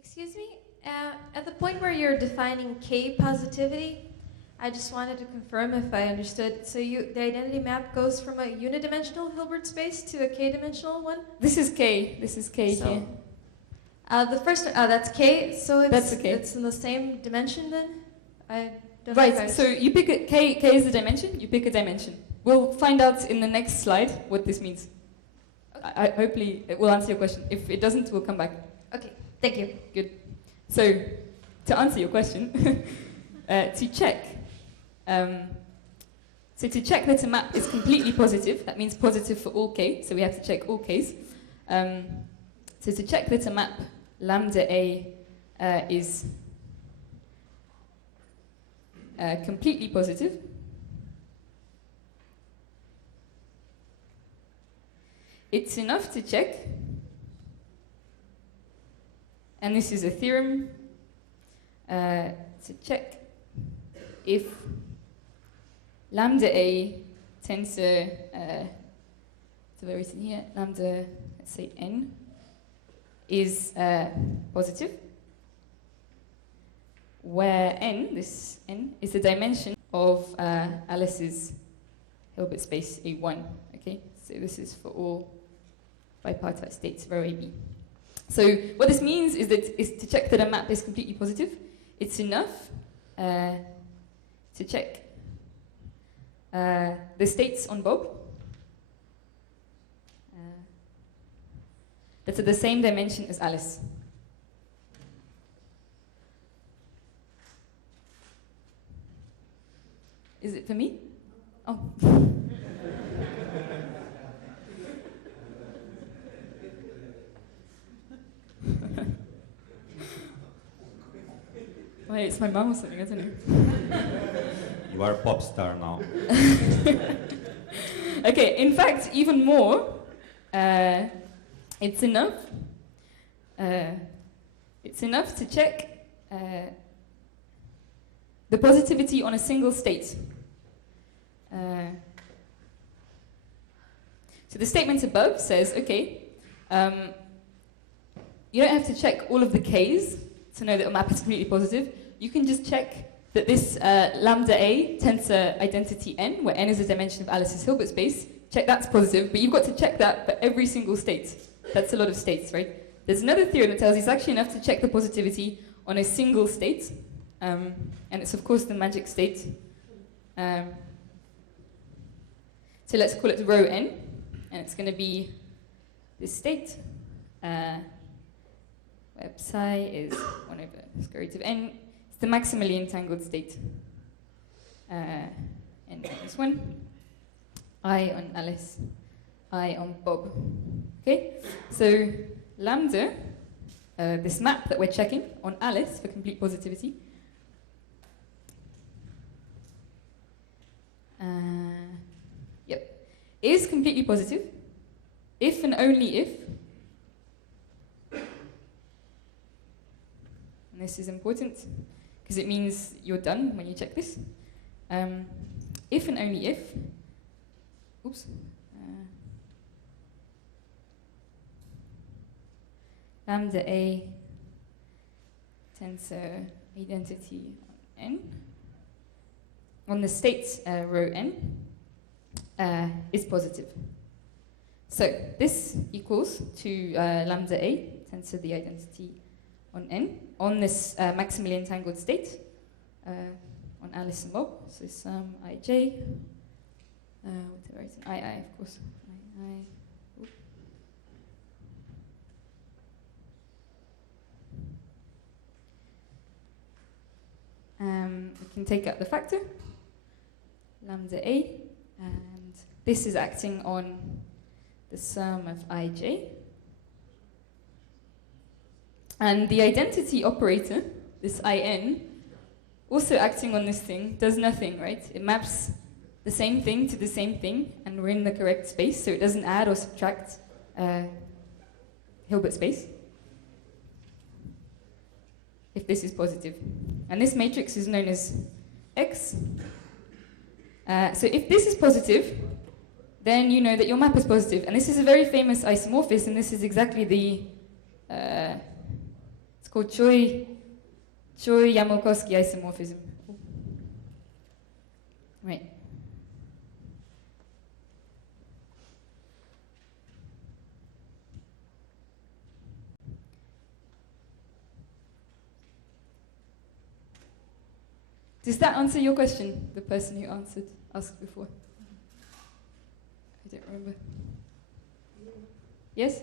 Excuse me? At the point where you're defining K positivity, I just wanted to confirm if I understood. So the identity map goes from a unidimensional Hilbert space to a K-dimensional one? This is K. This is K So, here. the first, that's K, so That's okay. it's in the same dimension then? I don't Right, think so you pick a, K is the dimension, you pick a dimension. We'll find out in the next slide what this means. Okay. Hopefully it will answer your question. If it doesn't, we'll come back. Okay, thank you. Good. So, to answer your question, to check that a map is completely positive, that means positive for all K, so we have to check all Ks. So to check that a map lambda A is completely positive, it's enough to check, and this is a theorem, to check if lambda A tensor, so where is it here, lambda, let's say n, is positive, where n, this n, is the dimension of Alice's Hilbert space A1, okay? So this is for all bipartite states, rho AB. So what this means is to check that a map is completely positive, it's enough to check the states on Bob that are the same dimension as Alice. Is it for me? Oh. Wait, it's my mum or something, I don't know. You are a pop star now. Okay, in fact, even more, it's enough to check the positivity on a single state. So the statement above says, okay, you don't have to check all of the Ks to know that a map is completely positive. You can just check that this lambda A tensor identity n, where n is the dimension of Alice's Hilbert space, check that's positive, but you've got to check that for every single state. That's a lot of states, right? There's another theorem that tells you it's actually enough to check the positivity on a single state, and it's of course the magic state. So let's call it rho n, and it's going to be this state, where psi is 1 over square root of n. It's the maximally entangled state. N minus 1. I on Alice. I on Bob. Okay? So lambda, this map that we're checking on Alice for complete positivity, is completely positive if and only if, and this is important because it means you're done when you check this, if and only if, lambda A tensor identity on n, on the state rho n, is positive. So this equals to lambda A tensor the identity on n, on this maximally entangled state, on Alice and Bob, so sum ij, whatever it's in ii, of course, ii. We can take out the factor, lambda A, and this is acting on the sum of ij. And the identity operator, this in, also acting on this thing, does nothing, right? It maps the same thing to the same thing, and we're in the correct space, so it doesn't add or subtract Hilbert space, if this is positive. And this matrix is known as X. So if this is positive, then you know that your map is positive. And this is a very famous isomorphism, and this is exactly the, it's called Choi-Yamokovsky isomorphism. Right. Does that answer your question, the person who asked before? I don't remember. Yes?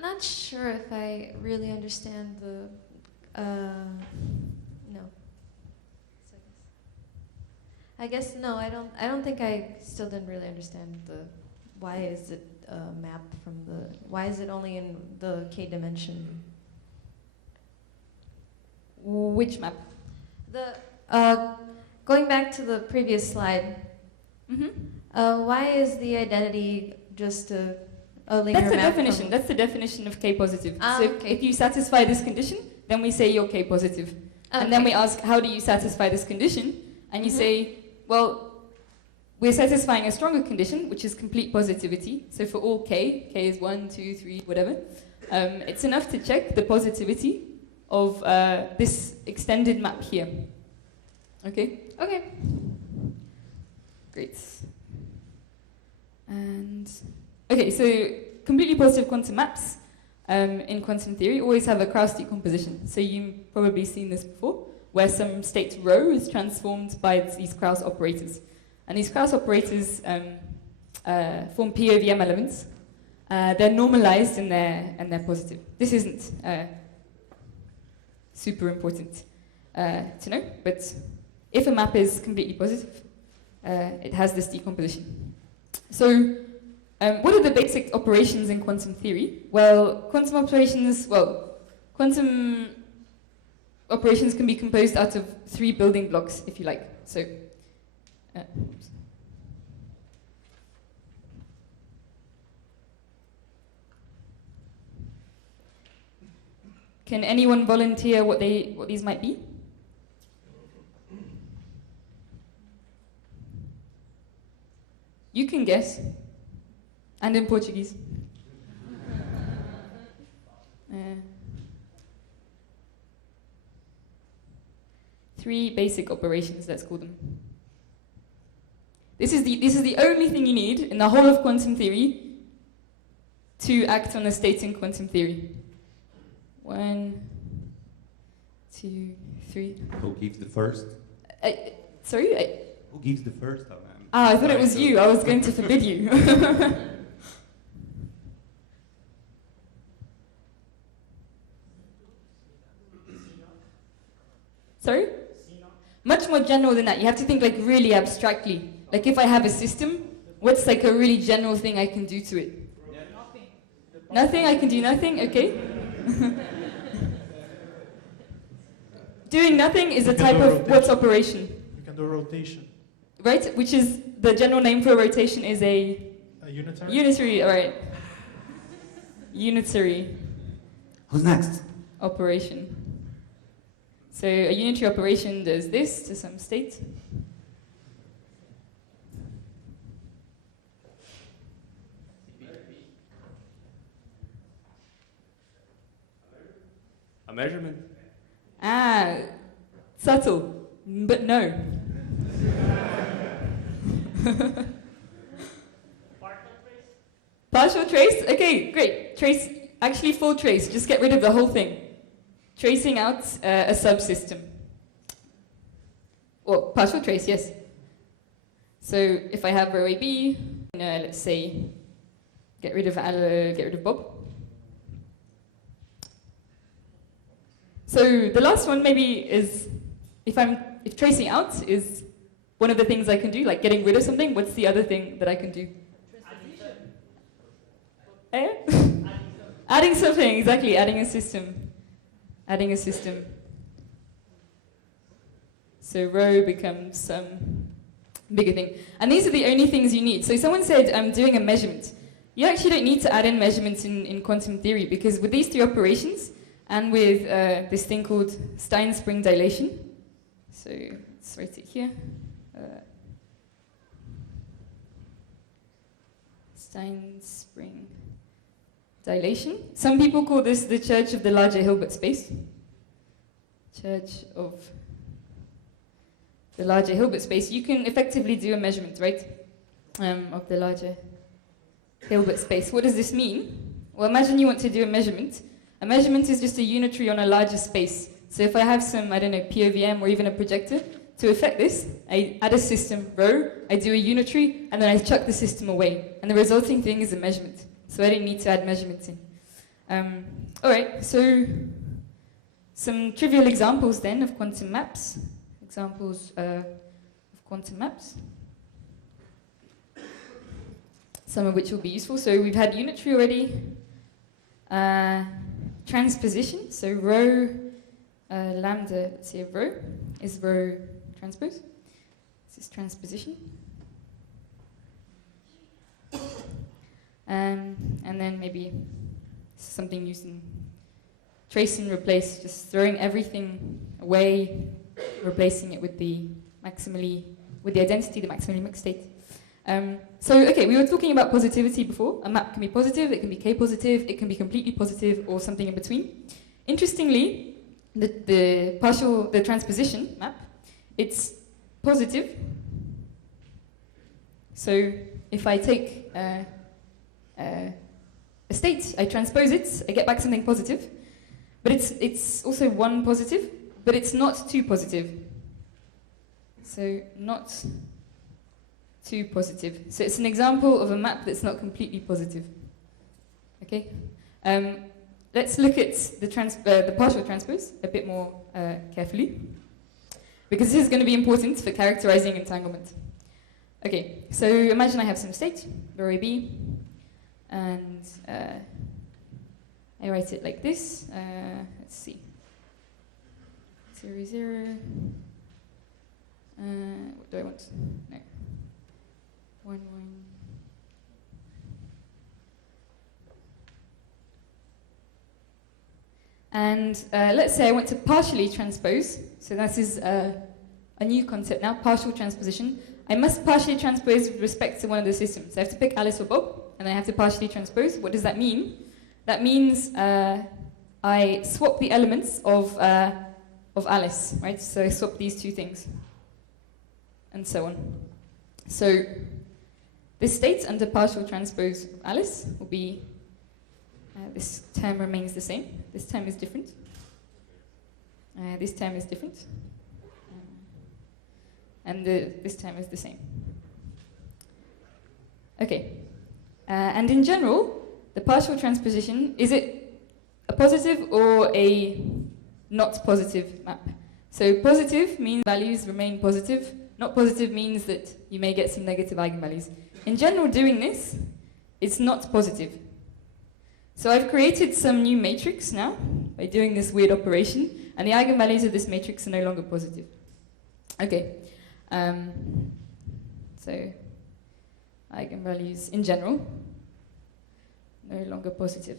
Not sure if I really understand the. No. So I guess no. I don't think I still didn't really understand the. Why is it mapped from the? Why is it only in the k dimension? Which map? The going back to the previous slide. Mm-hmm. Why is the identity just a linear That's the map definition. from- That's the definition of K positive. Ah, So okay. if you satisfy this condition, then we say you're K positive. And then we ask, how do you satisfy this condition? And you Mhm. say, well, we're satisfying a stronger condition, which is complete positivity. So for all K is 1, 2, 3, whatever, it's enough to check the positivity of this extended map here. Okay? Okay. Great. And okay, so completely positive quantum maps in quantum theory always have a Krauss decomposition. So you've probably seen this before, where some state rho is transformed by these Krauss operators. And these Krauss operators form P over M elements. They're normalized and they're positive. This isn't super important to know, but if a map is completely positive, it has this decomposition. So what are the basic operations in quantum theory? Well, quantum operations can be composed out of 3 building blocks, if you like. So, can anyone volunteer what these might be? You can guess. And in Portuguese. 3 basic operations, let's call them. This is the only thing you need in the whole of quantum theory to act on a state in quantum theory. 1, 2, 3. Who gives the first? Sorry? Who gives the first? I thought it was you. I was going to forbid you. Sorry? Much more general than that. You have to think like really abstractly. Like if I have a system, what's like a really general thing I can do to it? Nothing. Nothing? I can do nothing? Okay. Doing nothing is a type of what's operation? You can do rotation. Right? Which is, the general name for rotation is a Unitary? unitary, alright. Unitary Who's next? operation. So a unitary operation does this to some state. A measurement? Subtle, but no. Partial trace? Okay, great. Trace, actually full trace, just get rid of the whole thing. Tracing out a subsystem. Well, partial trace, yes. So if I have row AB, let's say, get rid of Bob. So the last one maybe is, if tracing out is one of the things I can do, like getting rid of something, what's the other thing that I can do? Adding something, exactly, adding a system. Adding a system. So rho becomes some bigger thing. And these are the only things you need. So someone said, I'm doing a measurement. You actually don't need to add in measurements in quantum theory, because with these 3 operations, and with this thing called Stein spring dilation, so let's write it here. Stein spring dilation. Some people call this the church of the larger Hilbert space. Church of the larger Hilbert space. You can effectively do a measurement, right, of the larger Hilbert space. What does this mean? Well, imagine you want to do a measurement. A measurement is just a unitary on a larger space. So if I have some, I don't know, POVM or even a projector, to affect this, I add a system rho, I do a unitary, and then I chuck the system away. And the resulting thing is a measurement. So I didn't need to add measurements in. All right, so some trivial examples then of quantum maps. Examples of quantum maps. Some of which will be useful. So we've had unitary already. Transposition, so rho lambda, let's say rho, is rho transpose. This is transposition. And then maybe something using trace and replace, just throwing everything away, replacing it with the identity, the maximally mixed state. Okay, we were talking about positivity before. A map can be positive, it can be k-positive, it can be completely positive, or something in between. Interestingly, the transposition map, it's positive. So if I take a state, I transpose it, I get back something positive. But it's also one positive, but it's not two positive. So not too positive. So it's an example of a map that's not completely positive. Okay? Let's look at the partial transpose a bit more carefully, because this is going to be important for characterizing entanglement. Okay, so imagine I have some state, rho AB, and I write it like this. Let's see. 0, 0. What do I want? No. 1, 1. And let's say I want to partially transpose. So that is a new concept now, partial transposition. I must partially transpose with respect to one of the systems. I have to pick Alice or Bob, and I have to partially transpose. What does that mean? That means I swap the elements of Alice, right? So I swap these two things, and so on. So this state under partial transpose of Alice will be, this term remains the same. This term is different. This term is different. And this term is the same. Okay. And in general, the partial transposition, is it a positive or a not positive map? So positive means values remain positive. Not positive means that you may get some negative eigenvalues. In general, doing this, it's not positive. So I've created some new matrix now by doing this weird operation, and the eigenvalues of this matrix are no longer positive. Okay. So eigenvalues in general, no longer positive.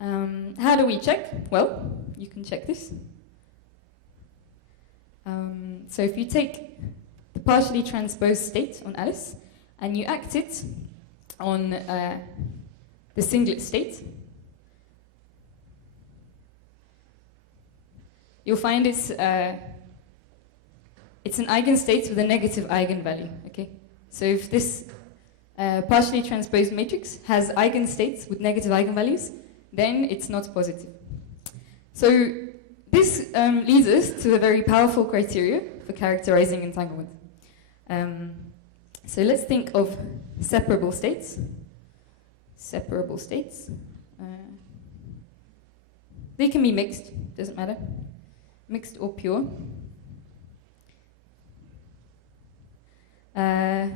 How do we check? Well, you can check this. So if you take the partially transposed state on Alice and you act it on the singlet state, you'll find it's an eigenstate with a negative eigenvalue. Okay, so if this partially transposed matrix has eigenstates with negative eigenvalues, then it's not positive. So this leads us to a very powerful criteria for characterizing entanglement. So let's think of separable states. Separable states. They can be mixed, doesn't matter. Mixed or pure. The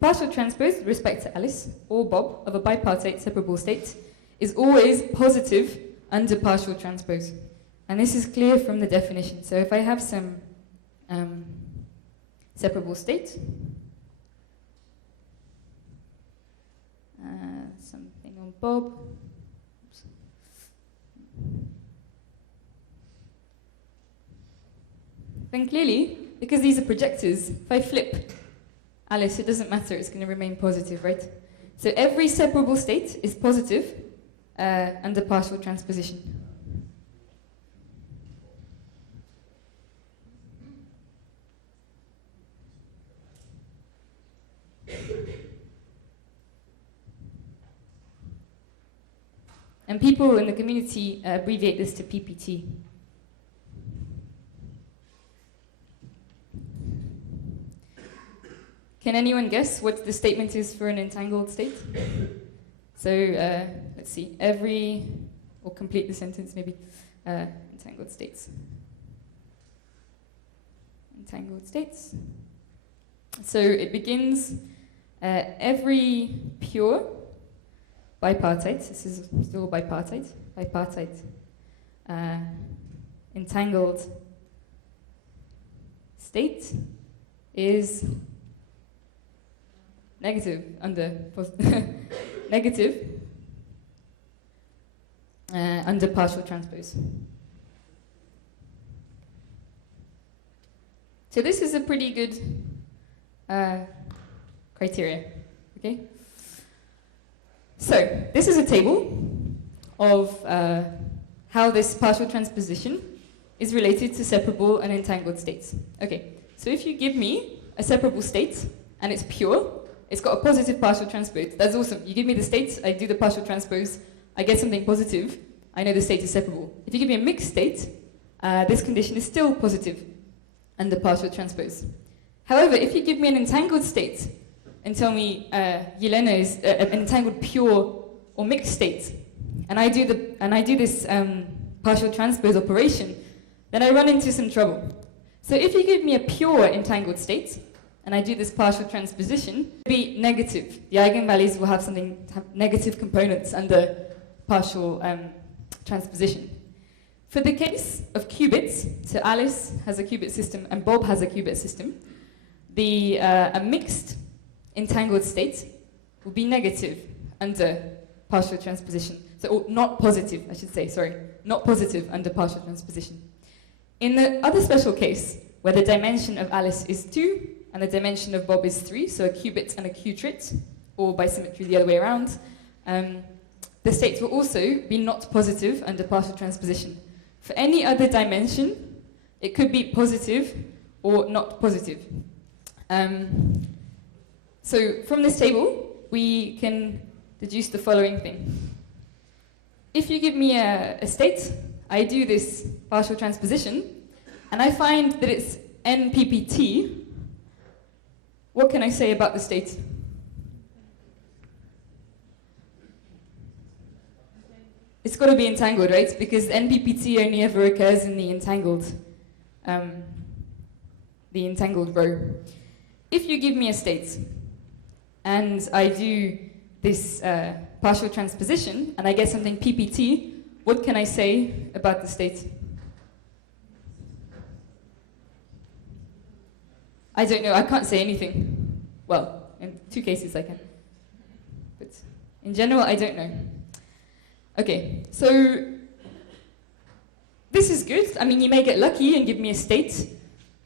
partial transpose with respect to Alice or Bob of a bipartite separable state is always positive under partial transpose. And this is clear from the definition. So if I have some separable state, something on Bob, oops. Then clearly, because these are projectors, if I flip Alice, it doesn't matter, it's going to remain positive, right? So every separable state is positive under partial transposition. And people in the community abbreviate this to PPT. Can anyone guess what the statement is for an entangled state? So let's see, or complete the sentence maybe, entangled states. Entangled states. So it begins, every pure bipartite, this is still bipartite, entangled state is negative under negative under partial transpose. So this is a pretty good criteria, okay? So this is a table of how this partial transposition is related to separable and entangled states. Okay, so if you give me a separable state and it's pure, it's got a positive partial transpose. That's awesome. You give me the state, I do the partial transpose, I get something positive, I know the state is separable. If you give me a mixed state, this condition is still positive under partial transpose. However, if you give me an entangled state and tell me Yelena is an entangled pure or mixed state, and I do this partial transpose operation, then I run into some trouble. So if you give me a pure entangled state, and I do this partial transposition, it'll be negative. The eigenvalues will have negative components under partial transposition. For the case of qubits, so Alice has a qubit system and Bob has a qubit system, a mixed entangled state will be negative under partial transposition. So, or not positive, I should say, sorry, not positive under partial transposition. In the other special case, where the dimension of Alice is 2 and the dimension of Bob is 3, so a qubit and a qutrit, or by symmetry the other way around, the states will also be not positive under partial transposition. For any other dimension, it could be positive or not positive. So from this table, we can deduce the following thing. If you give me a state, I do this partial transposition, and I find that it's NPPT, what can I say about the state? It's got to be entangled, right? Because NPPT only ever occurs in the entangled row. If you give me a state, and I do this partial transposition, and I get something PPT, what can I say about the state? I don't know, I can't say anything. Well, in 2 cases I can. But in general, I don't know. Okay, so this is good. I mean, you may get lucky and give me a state,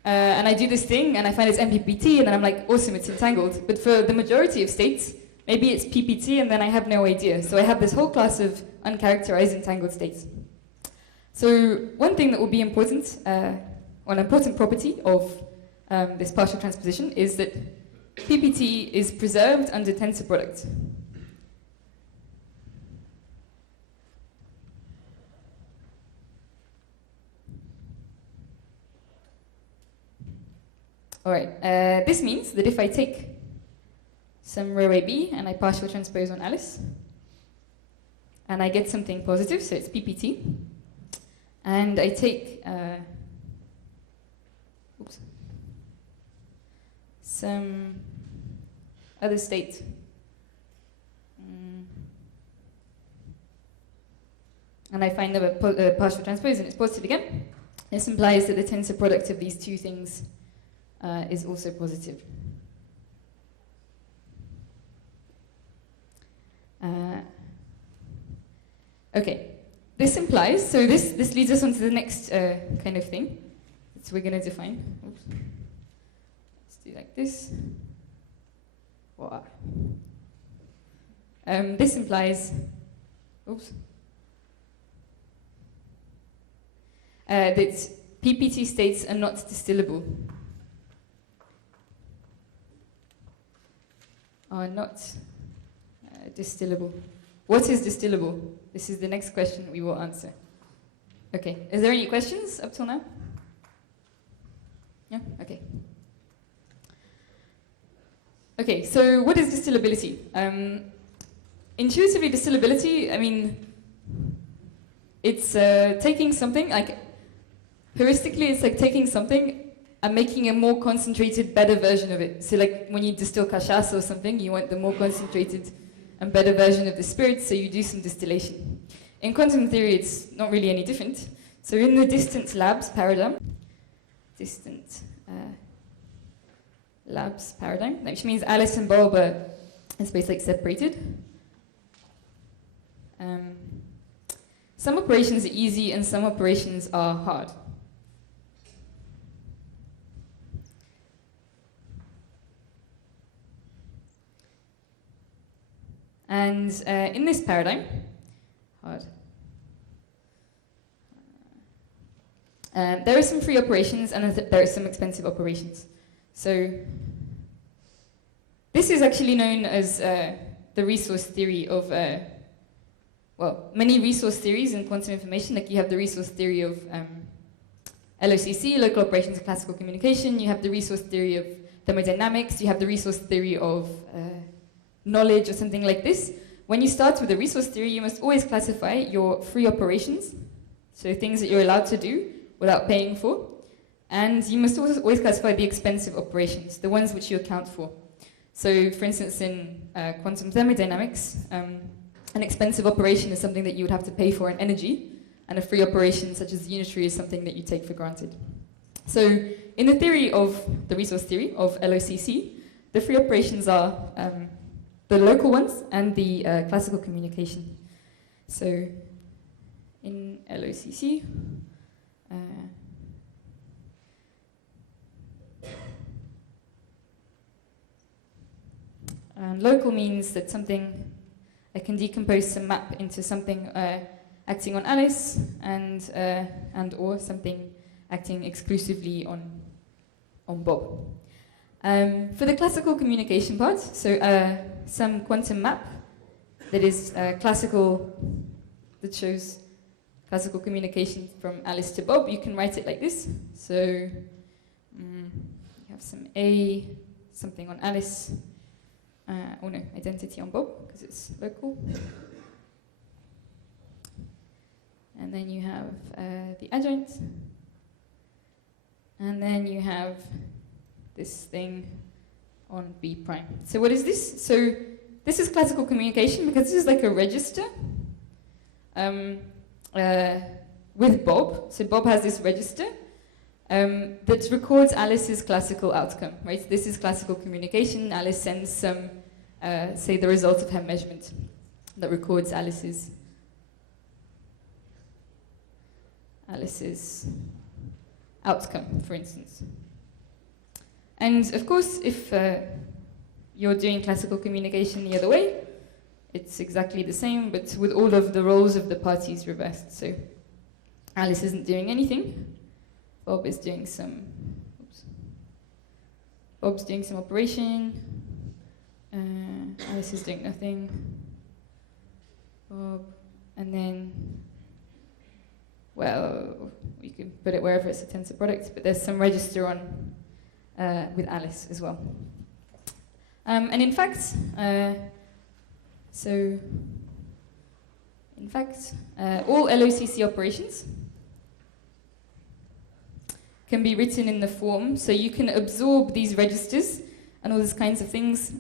and I do this thing, and I find it's MPPT, and then I'm like, awesome, it's entangled. But for the majority of states, maybe it's PPT, and then I have no idea. So I have this whole class of uncharacterized entangled states. So one thing that will be important, or an important property of this partial transposition is that PPT is preserved under tensor product. All right, this means that if I take some row AB and I partial transpose on Alice, and I get something positive, so it's PPT, and I take some other state, and I find a partial transpose and it's positive again, this implies that the tensor product of these 2 things is also positive. Okay, this implies, so this leads us on to the next kind of thing that we're going to define. Oops. Let's do like this. Wow. This implies, oops, that PPT states are not distillable. Are not distillable. What is distillable? This is the next question we will answer. Okay, is there any questions up till now? Yeah, okay. Okay, so what is distillability? Intuitively, distillability, I mean, it's taking something, like, heuristically, it's like taking something and making a more concentrated, better version of it. So like when you distill cachaça or something, you want the more concentrated and better version of the spirit, so you do some distillation. In quantum theory, it's not really any different. So in the distant labs paradigm, which means Alice and Bob are in space like separated. Some operations are easy and some operations are hard. And in this paradigm, there are some free operations and there are some expensive operations. So this is actually known as the resource theory of, many resource theories in quantum information. Like you have the resource theory of LACC, local operations and classical communication. You have the resource theory of thermodynamics. You have the resource theory of knowledge or something like this. When you start with the resource theory, you must always classify your free operations, so things that you're allowed to do without paying for, and you must also always classify the expensive operations, the ones which you account for. So, for instance, in quantum thermodynamics, an expensive operation is something that you would have to pay for in energy, and a free operation such as the unitary is something that you take for granted. So, in the theory of the resource theory of LACC, the free operations are the local ones and the classical communication. So in LACC, and local means that something, I can decompose some map into something acting on Alice and or something acting exclusively on Bob. For the classical communication part, so some quantum map that is classical, that shows classical communication from Alice to Bob, you can write it like this. So you have some A, something on Alice, identity on Bob, because it's local. And then you have the adjoint. And then you have this thing on B prime. So what is this? So this is classical communication because this is like a register with Bob. So Bob has this register that records Alice's classical outcome, right? This is classical communication. Alice sends some, say, the result of her measurement that records Alice's outcome, for instance. And of course, if you're doing classical communication the other way, it's exactly the same, but with all of the roles of the parties reversed. So Alice isn't doing anything. Bob is doing some. Bob's doing some operation. Alice is doing nothing. Bob, and then, well, you can put it wherever it's a tensor product, but there's some register on with Alice as well. And in fact, all LACC operations can be written in the form, so you can absorb these registers and all these kinds of things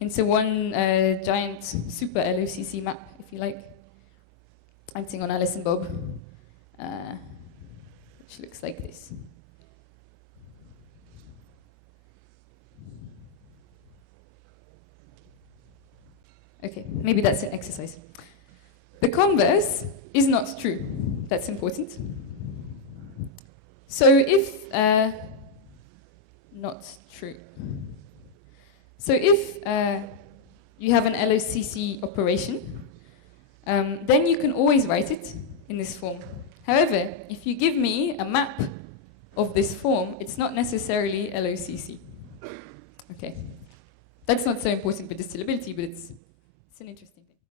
into one giant super LACC map, if you like, acting on Alice and Bob, which looks like this. Okay, maybe that's an exercise. The converse is not true. That's important. So if not true. So if you have an LACC operation, then you can always write it in this form. However, if you give me a map of this form, it's not necessarily LACC. Okay. That's not so important for distillability, but it's an interesting